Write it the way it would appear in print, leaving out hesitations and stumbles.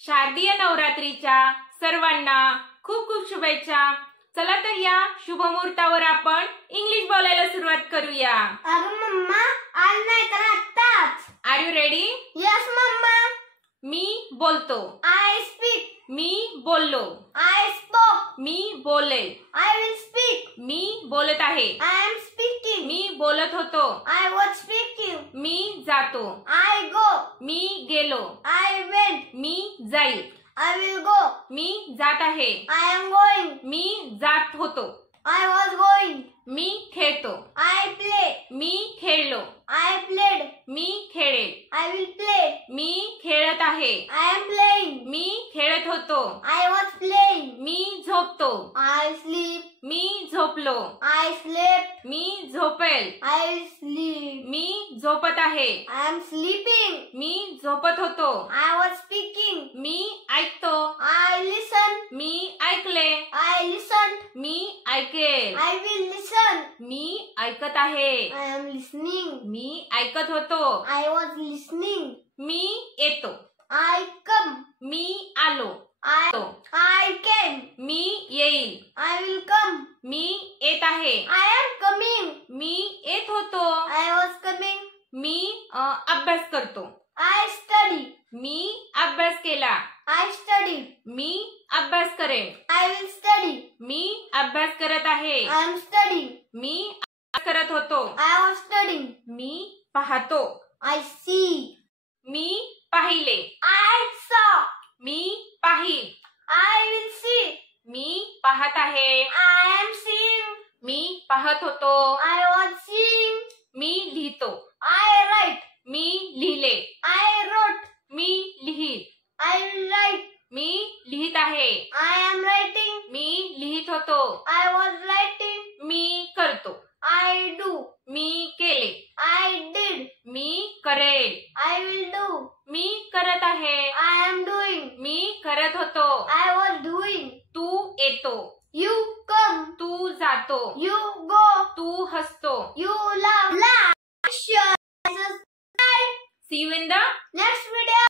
शारदीय नवरात्रीच्या सर्वांना खूप खूप शुभेच्छा। चला तर या शुभ मुहूर्तावर आपण इंग्लिश बोलायला सुरुवात करूया। अरे मम्मा, आज नाही तर आत्ताच। Are you ready? Yes mamma. मी बोलतो, आय स्पीक। मी बोललो, आय स्पोक। मी बोलेल, आय विल स्पीक। मी बोलत आहे, आय एम स्पीकिंग। मी बोलत होतो, आय वॉज स्पीकिंग। मी जातो, आय गो। मी गेलो, आय वेंट। मी जाईल, आय विल गो। मी जात आहे, आय एम गोइंग। मी जात होतो, आय वॉज गोइंग। मी खेळतो, आय प्ले। मी खेळलो, आय प्लेड। मी खेळेल, आय विल प्ले। मी खेळत आहे, आय एम प्लेइंग। मी खेळत होतो, आय वॉज प्लेइंग। मी झोपतो, आय स्लीप। मी झोपलो, आय स्लेप्ट। मी झोपेल, आय स्लीप। मी झोपत आहे, आय एम स्लीपिंग। मी झोपत होतो, आय वॉज स्पीकिंग। मी ऐकतो, आय लिसन। मी ऐकले, आय लिसन्ड। मी ऐकेल, आय विल लिसन। मी ऐकत आहे, आय एम लिसनिंग। मी ऐकत होतो, आय वॉज लिसनिंग। मी येतो, आय कम। मी आलो, आय केम। मी येईल, आय विल कम। मी येत आहे, आय एम कमिंग। मी येत होतो, आय वॉज कमिंग। मी अभ्यास करतो, आय स्टडी। मी अभ्यास केला, आय स्टडी। मी अभ्यास करेन, आय विल स्टडी। मी अभ्यास करत आहे, आय एम स्टडी। मी अभ्यास करत होतो, आय वॉज स्टडिंग। मी पाहतो, आय सी। मी पाहिले, आय सॉ। मी पाहील, आय विल सी। मी पाहत आहे, आय एम सीइंग। मी पाहत होतो, आय वॉज सीइंग। मी लिहितो, आय राईट। मी लिहिले, आय रोट। मी लिहील, आय विल राईट। मी लिहित आहे, आय एम रायटिंग। मी लिहित होतो, आय वॉज रायटिंग। मी करतो, आय डू। मी केले, आय डिड। मी करेल, आय विल डू। मी करत आहे, आय एम डूइंग। मी करत होतो, आय वॉज डूइंग। तू येतो, यू कम। तू जातो, यू गो। तू हसतो। यू लाव। See you in the next video.